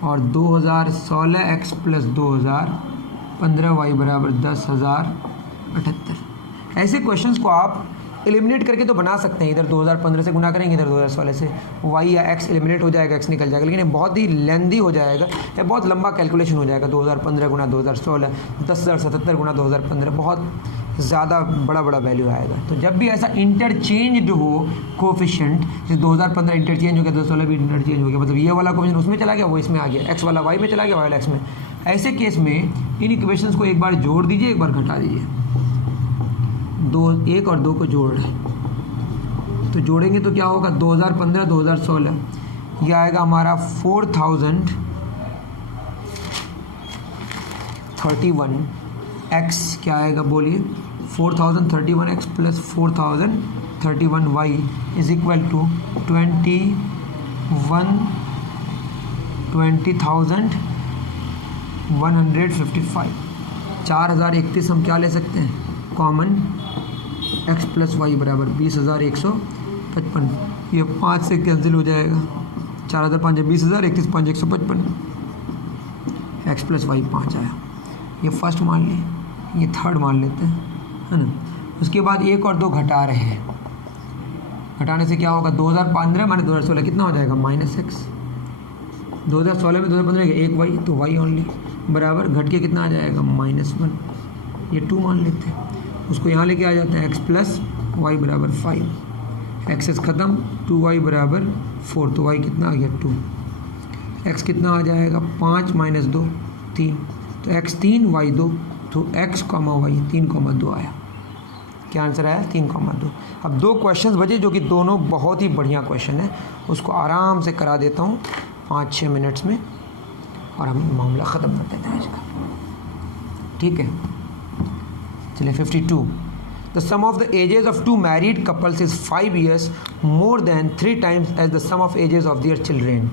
और 2016x प्लस 2015y बराबर 10,078। ऐसे क्वेश्चंस को आप एलिमिनेट करके तो बना सकते हैं, इधर 2015 से गुना करेंगे, इधर 2016 से, y या x एलिमिनेट हो जाएगा, x निकल जाएगा, लेकिन ये बहुत ही लेंदी हो जाएगा, ये बहुत लंबा कैलकुलेशन हो जाएगा। 2015 गुना 2016, 10,077 गुना 2015, बहुत ज़्यादा बड़ा वैल्यू आएगा। तो जब भी ऐसा इंटरचेंज्ड हो कोफिशिएंट, जैसे 2015 इंटरचेंज हो गया, 2016 भी इंटरचेंज हो गया, मतलब ये वाला कोफिशिएंट उसमें चला गया, वो इसमें आ गया, x वाला y में चला गया, y वाला x में, ऐसे केस में इन इक्वेशंस को एक बार जोड़ दीजिए, एक बार घटा दीजिए। 1 और 2 को जोड़ रहे हैं, तो जोड़ेंगे तो क्या होगा, 2015 2016, यह आएगा हमारा 4031 x, क्या आएगा बोलिए, 4031 x plus 4031 y is equal to 20,155। 4031 हम क्या ले सकते हैं कॉमन, x प्लस वाई बराबर 20,155, ये 5 से कैंसिल हो जाएगा, 4,005 20,000, 31 5 155, x प्लस वाई 5 आया। ये फर्स्ट मान लें, ये थर्ड मान लेते हैं, है ना। उसके बाद 1 और 2 घटा रहे हैं, घटाने से क्या होगा, 2015 माइनस 2016 कितना हो जाएगा, -x। 2016 में 2015 1 y, तो y ओनली बराबर घट के कितना आ जाएगा, -1, ये 2 मान लेते हैं, उसको यहाँ लेके आ जाते हैं, x प्लस वाई बराबर 5, एक्सेस ख़त्म, 2y बराबर 4, तो y कितना आ गया 2, x कितना आ जाएगा 5 माइनस 2 3, तो x 3 y 2, तो x, y 3,2 आया। क्या आंसर आया, 3,2। अब 2 क्वेश्चंस बचे जो कि दोनों बहुत ही बढ़िया क्वेश्चन है, उसको आराम से करा देता हूँ 5-6 मिनट्स में, और हम मामला ख़त्म कर देते हैं आज का, ठीक है। चलिए 52, the sum of the ages of 2 married couples is 5 years more than 3 times age the sum of ages of their children.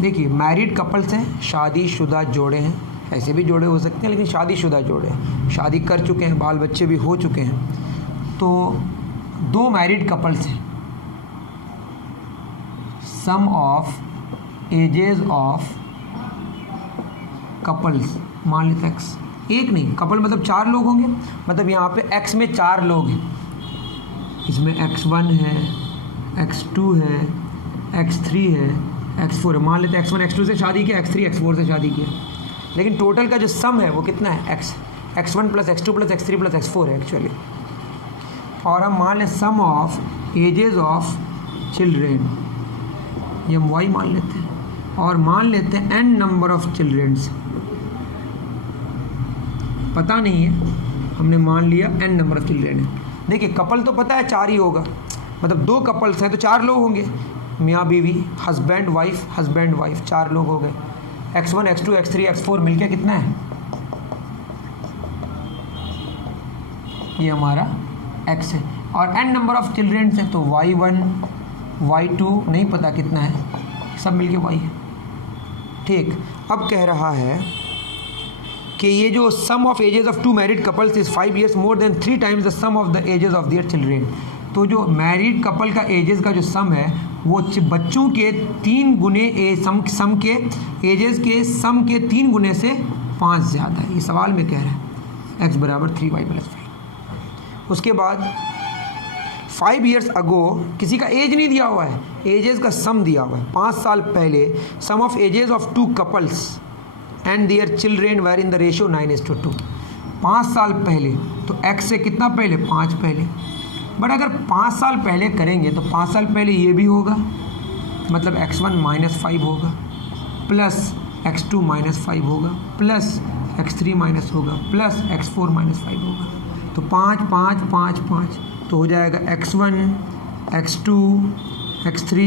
देखिए मैरिड कपल्स हैं, शादीशुदा जोड़े हैं, ऐसे भी जोड़े हो सकते हैं, लेकिन शादीशुदा जोड़े हैं, शादी कर चुके हैं, बाल बच्चे भी हो चुके हैं। तो 2 मैरिड कपल्स हैं, सम ऑफ एजेस ऑफ कपल्स मान लेते हैं x, एक नहीं, कपल मतलब 4 लोग होंगे, मतलब यहाँ पे x में 4 लोग हैं, इसमें x1 है, x2 है, x3 है, x4 मान लेते हैं, x1 x2 से शादी किया, x3 x4 से शादी किया, लेकिन टोटल का जो सम है वो कितना है, x1 plus x2 plus x3 plus x4 है एक्चुअली। और हम मान लें सम ऑफ एजेस ऑफ चिल्ड्रेन, ये हम y मान लेते हैं, और मान लेते हैं n नंबर ऑफ चिल्ड्रेन्स, पता नहीं है, हमने मान लिया n नंबर ऑफ चिल्ड्रेन है। देखिए कपल तो पता है 4 ही होगा, मतलब 2 कपल्स हैं तो 4 लोग होंगे, मियाँ बीवी, हस्बैंड वाइफ 4 लोग हो गए। x1 x2 x3 x4 मिलके कितना है, ये हमारा x है, और n नंबर ऑफ चिल्ड्रेन्स है तो y1 y2 नहीं पता कितना है, सब मिलके y है। ठीक, अब कह रहा है कि ये जो sum of ages of 2 married couples is 5 years more than 3 times the sum of the ages of their children. तो जो मैरिड कपल का एजेस का जो सम है वो बच्चों के 3 गुने सम के एजेस के सम के 3 गुने से 5 ज़्यादा है। ये सवाल में कह रहा है x बराबर 3y + 5। उसके बाद 5 years अगो, किसी का एज नहीं दिया हुआ है, एजेस का सम दिया हुआ है। 5 साल पहले sum of ages of 2 couples and their children were in the ratio 9:2। 5 साल पहले तो x से कितना पहले, 5 पहले। बट अगर 5 साल पहले करेंगे तो 5 साल पहले ये भी होगा, मतलब x1 - 5 होगा, प्लस x2 - 5 होगा, प्लस x3 - होगा, प्लस x4 - 5 होगा। तो 5 5 5 5 तो हो जाएगा x1 x2 x3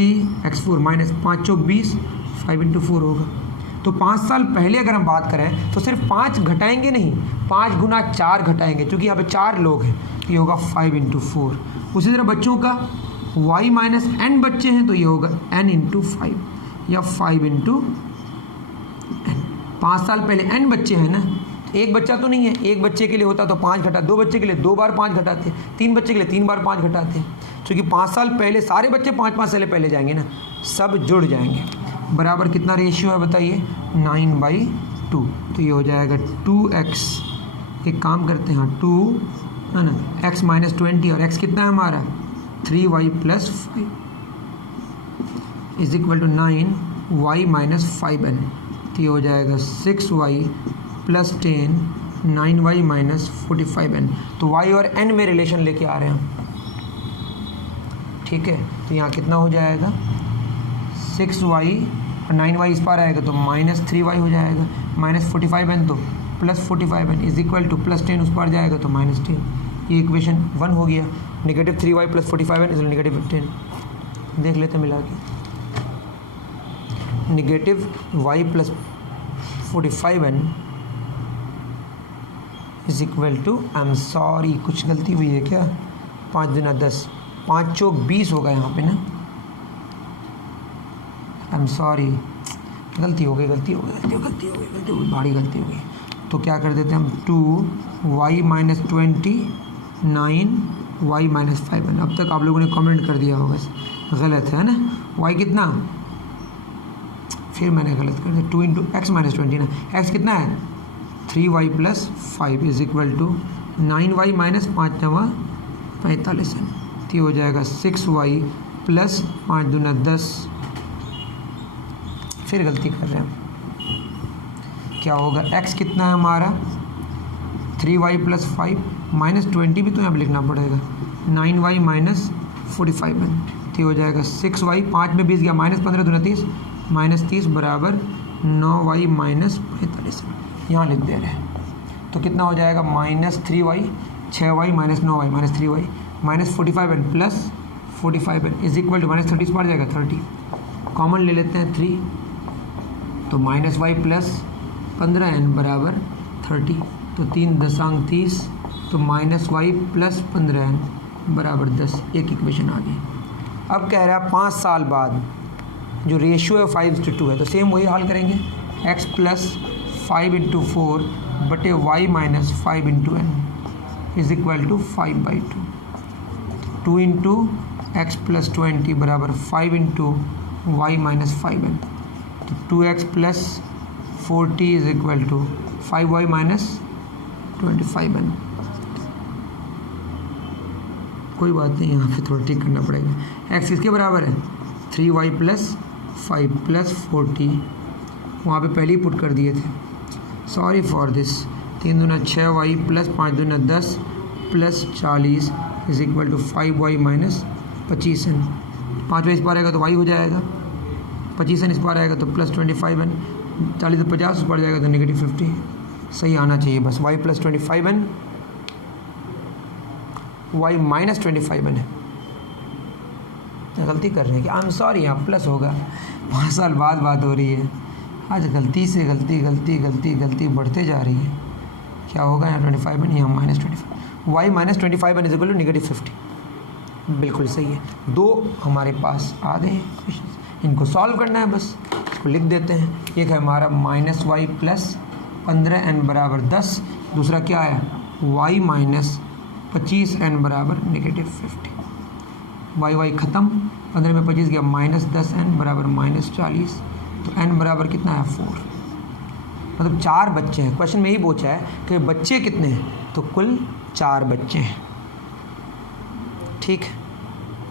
x4 -5 × 20, 5 × 4 होगा। तो 5 साल पहले अगर हम बात करें तो सिर्फ 5 घटाएंगे नहीं, 5 गुना 4 घटाएंगे, क्योंकि यहाँ पे 4 लोग हैं, ये होगा 5 × 4। उसी तरह बच्चों का y - n बच्चे हैं तो ये होगा n × 5 या 5 × n। 5 साल पहले n बच्चे हैं ना, एक बच्चा तो नहीं है, एक बच्चे के लिए होता तो 5 घटा, 2 बच्चे के लिए 2 बार 5 घटाते, 3 बच्चे के लिए 3 बार 5 घटाते, क्योंकि 5 साल पहले सारे बच्चे 5 साल पहले जाएंगे ना, सब जुड़ जाएंगे। बराबर कितना रेशियो है बताइए, 9/2। तो ये हो जाएगा 2x, एक काम करते हैं, 2 है ना, x - 20 और x कितना है हमारा 3y + 5 = 9y - 5n। तो ये हो जाएगा 6y + 10 9y - 45n। तो y और n में रिलेशन लेके आ रहे हैं हम, ठीक है। तो यहाँ कितना हो जाएगा 6y और 9y इस पार आएगा तो -3y हो जाएगा, -45n तो +45n = +10 उस पार जाएगा तो -10। ये इक्वेशन 1 हो गया। -3y + 45n = -10। देख लेते मिला के, -y + 45n I am sorry कुछ गलती हुई है क्या, 5 दूना 10, 5 चौक 20 होगा यहाँ पे ना, आई एम सॉरी, गलती हो गई भारी गलती हो गई। तो क्या कर देते हैं हम, 2y - 20 9y - 5n। अब तक आप लोगों ने कमेंट कर दिया होगा गलत है ना, y कितना, फिर मैंने गलत कर दिया, 2 × x - 20 ना, x कितना है 3y + 5 = 9y - 5 × 45n। तो हो जाएगा 6y + 5 दूना 10, फिर गलती कर रहे हैं, क्या होगा x कितना है हमारा 3y + 5 -20 भी तो यहाँ पर लिखना पड़ेगा, 9y - 45n। तो हो जाएगा 6y, 5 में 20 गया, -15 दूना 30, -30 बराबर 9y - 45n। यहाँ लिख दे रहे हैं तो कितना हो जाएगा -3y 6y - 9y -3y -45n + 45n = -30 पड़ जाएगा 30। कॉमन ले लेते हैं 3, तो -y + 15n बराबर 30, तो 3 दशांक 30, तो -y + 15n बराबर 10। एक इक्वेशन आ गई। अब कह रहा है 5 साल बाद जो रेशियो है 5:2 है, तो सेम वही हाल करेंगे, x + 5 × 4 बटे y - 5 × n = 5/2। 2 × x + 20 बराबर 5 × y - 5n। तो 2x + 40 = 5y - 25n। कोई बात नहीं, यहाँ पे थोड़ा ठीक करना पड़ेगा। x किसके बराबर है 3y + 5 प्लस 40 वहाँ पे पहले ही पुट कर दिए थे, सॉरी फॉर दिस। 3 दूना 6y प्लस 5 दूना 10 plus 40 is equal to 5y minus 25n। 5y इस पार आएगा तो y हो जाएगा, 25n इस पार आएगा तो प्लस 25n, 40 तो 50 इस पार जाएगा तो नेगेटिव 50। सही आना चाहिए बस, y plus 25n y minus 25n है। गलती कर रहे हैं कि आई एम सॉरी, यहाँ प्लस होगा, 5 साल बाद बात हो रही है, आज गलती से गलती गलती गलती गलती बढ़ते जा रही है। क्या होगा यहाँ 25n, यहाँ minus 25, y minus 25n is equal to negative 50। बिल्कुल सही है। 2 हमारे पास आ गए हैं क्वेश्चन, इनको सॉल्व करना है बस, इसको लिख देते हैं। एक है हमारा माइनस वाई प्लस 15n बराबर 10, दूसरा क्या है y माइनस 25n बराबर नेगेटिव 50। y ख़त्म, 15 में 25 गया, माइनस 10n बराबर माइनस 40, तो n बराबर कितना है 4। मतलब 4 बच्चे हैं। क्वेश्चन में यही पूछा है कि बच्चे कितने हैं, तो कुल 4 बच्चे हैं। ठीक है,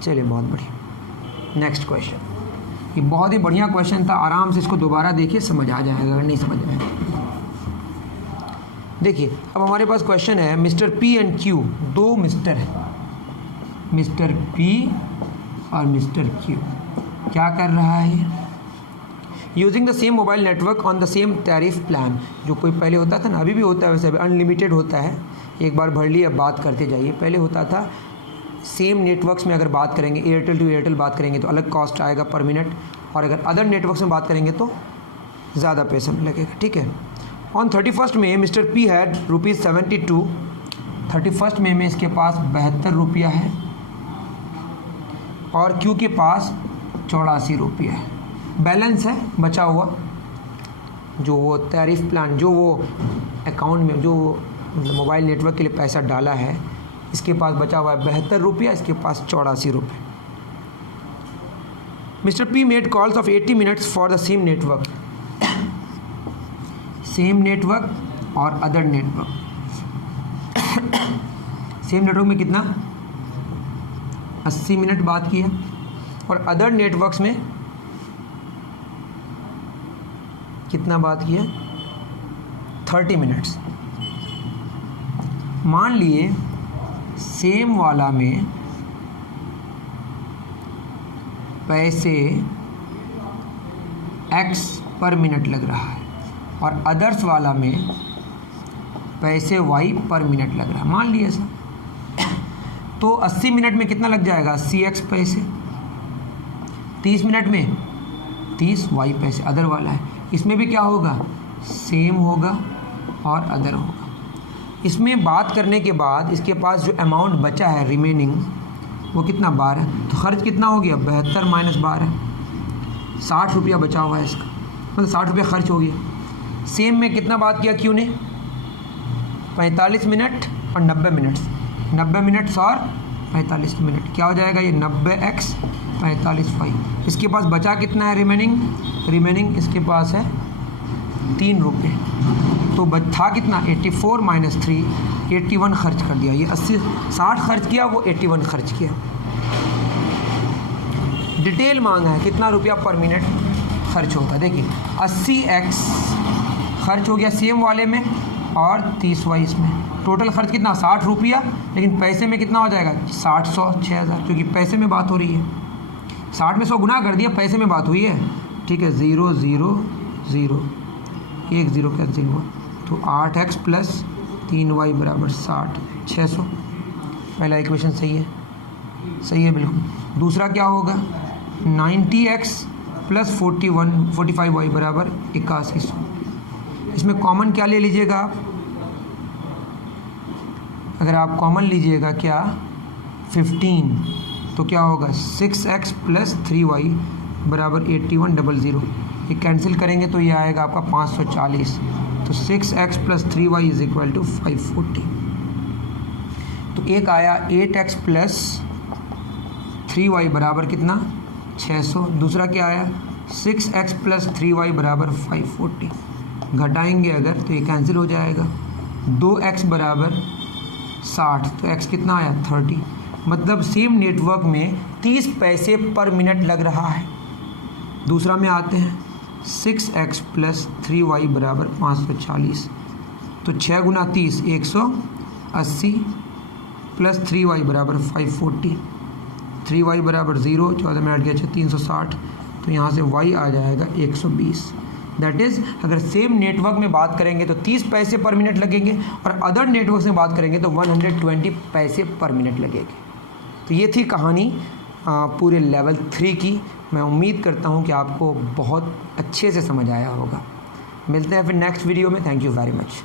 चलिए बहुत बढ़िया। नेक्स्ट क्वेश्चन, ये बहुत ही बढ़िया क्वेश्चन था, आराम से इसको दोबारा देखिए, समझ आ जाएगा अगर नहीं समझ आए। देखिए अब हमारे पास क्वेश्चन है mister P and Q, 2 mister हैं, मिस्टर पी और मिस्टर क्यू। क्या कर रहा है, using the same mobile network on the same tariff plan. जो कोई पहले होता था ना, अभी भी होता है वैसे, अनलिमिटेड होता है, एक बार भर लिया, अब बात करते जाइए। पहले होता था सेम नेटवर्क्स में अगर बात करेंगे, एयरटेल टू एयरटेल बात करेंगे तो अलग कॉस्ट आएगा पर मिनट, और अगर अदर नेटवर्क्स में बात करेंगे तो ज़्यादा पैसा लगेगा। ठीक है। ऑन 31 में मिस्टर पी हैड ₹72, 31 में इसके पास 72 रुपया है और क्यू के पास 84 रुपया है। बैलेंस है बचा हुआ, जो वो टैरिफ प्लान, जो वो अकाउंट में जो मोबाइल नेटवर्क के लिए पैसा डाला है, इसके पास बचा हुआ है 72 रुपया, इसके पास 84 रुपये। Mister P made calls of 80 minutes for the same network, same network और अदर नेटवर्क। सेम नेटवर्क में कितना 80 मिनट बात किया, और अदर नेटवर्क्स में कितना बात किया 30 मिनट्स। मान लिए सेम वाला में पैसे x पर मिनट लग रहा है और अदर्स वाला में पैसे y पर मिनट लग रहा है, मान लिए ऐसा। तो 80 मिनट में कितना लग जाएगा 80x पैसे, 30 मिनट में 30y पैसे, अदर वाला है। इसमें भी क्या होगा, सेम होगा और अदर होगा। इसमें बात करने के बाद इसके पास जो अमाउंट बचा है रिमेनिंग, वो कितना 12, तो खर्च कितना हो गया 72 माइनस 12, 60 रुपया बचा हुआ है इसका, मतलब 60 रुपया खर्च हो गया। सेम में कितना बात किया क्यू ने 45 मिनट और 90 मिनट्स, 90 मिनट्स और 45 मिनट, क्या हो जाएगा ये 90x 45y। इसके पास बचा कितना है रिमेनिंग, रिमेनिंग इसके पास है 3 रुपये, तो था कितना 84 माइनस 3, 81 खर्च कर दिया। ये 60 खर्च किया, वो 81 खर्च किया। डिटेल मांगा है कितना रुपया पर मिनट खर्च होता है। देखिए 80x खर्च हो गया सेम वाले में और 30y इसमें, टोटल खर्च कितना 60 रुपया, लेकिन पैसे में कितना हो जाएगा 60 100 6000, क्योंकि पैसे में बात हो रही है। 60 में 100 गुना कर दिया, पैसे में बात हुई है। ठीक है, 0 0 0, 1 0 कैंसिल हुआ, तो 8x प्लस 3y बराबर 60, 600। पहला इक्वेशन सही है, सही है बिल्कुल। दूसरा क्या होगा 90x प्लस 45y बराबर 8100। इसमें कॉमन क्या ले लीजिएगा आप, अगर आप कॉमन लीजिएगा क्या 15, तो क्या होगा 6x प्लस 3y बराबर 8100। ये कैंसिल करेंगे तो ये आएगा आपका 540, तो 6x plus 3y is equal to 540। तो एक आया 8x प्लस 3y बराबर कितना 600, दूसरा क्या आया 6x प्लस 3y बराबर 540। घटाएंगे अगर तो ये कैंसिल हो जाएगा, 2x बराबर 60, तो x कितना आया 30। मतलब सेम नेटवर्क में 30 पैसे पर मिनट लग रहा है। दूसरा में आते हैं 6x प्लस 3y बराबर 540, तो 6 गुना 30 180 प्लस 3y बराबर 540, 3y बराबर 0, 14 में ऐड किया 360, तो यहाँ से y आ जाएगा 120। दैट इज़ अगर सेम नेटवर्क में बात करेंगे तो 30 पैसे पर मिनट लगेंगे और अदर नेटवर्क में बात करेंगे तो 120 पैसे पर मिनट लगेंगे। तो ये थी कहानी पूरे लेवल 3 की। मैं उम्मीद करता हूँ कि आपको बहुत अच्छे से समझ आया होगा। मिलते हैं फिर नेक्स्ट वीडियो में। Thank you very much.